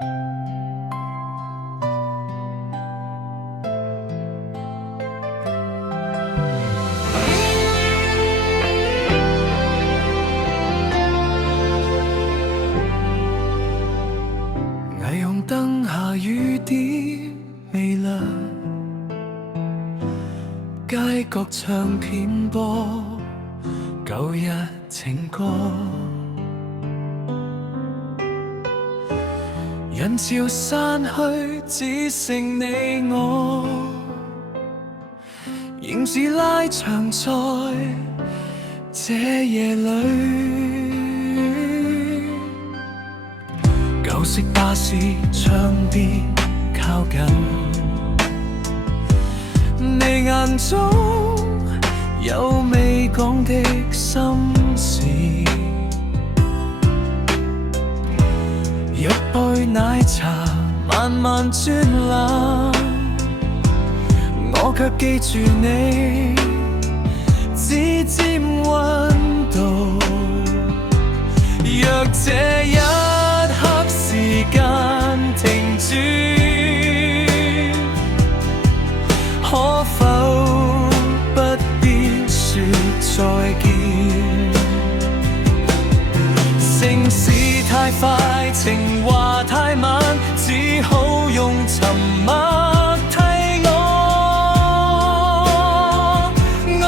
霓虹燈下雨點微亮，街角唱片播舊日情歌，人潮散去，只剩你我，仍是拉長在這夜裏。舊式巴士窗邊靠近，你眼中有未講的心事，一杯奶茶慢慢轉冷，我卻記住你指尖溫度。若這一刻時間停住，可否不必說再見？城市太快，情話太慢，只好用沉默替我愛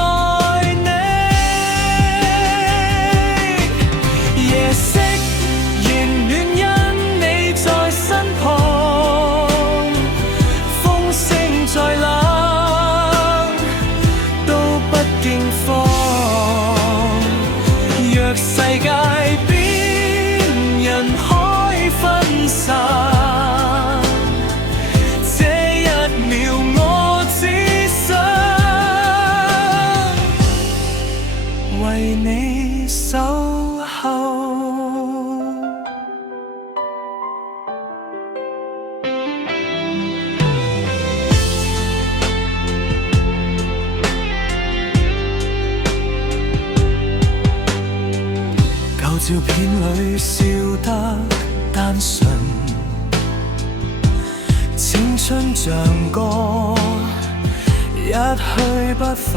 你。夜色仍暖因你在身旁，風聲再冷都不驚慌。若世界變人海分散，這一秒我只想為你守候。舊照片裏笑得單純，青春像歌，一去不返。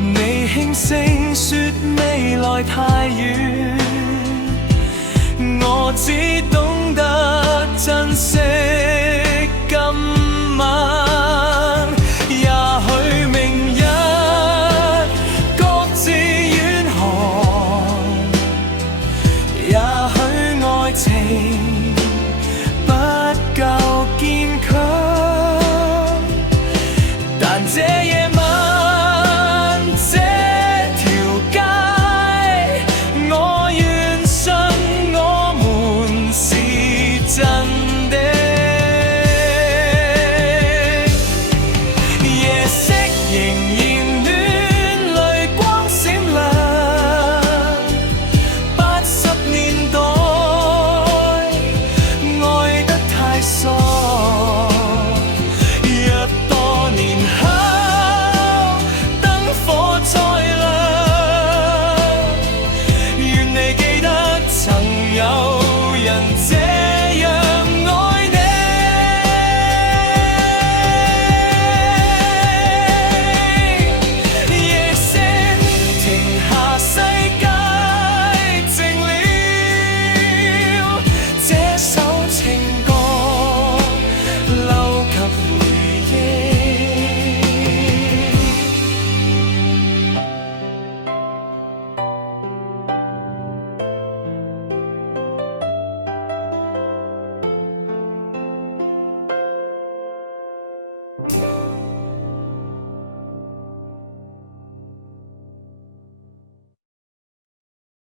你輕聲說未來太遠，我只懂得珍惜今晚。也許明日各自遠航，也許愛情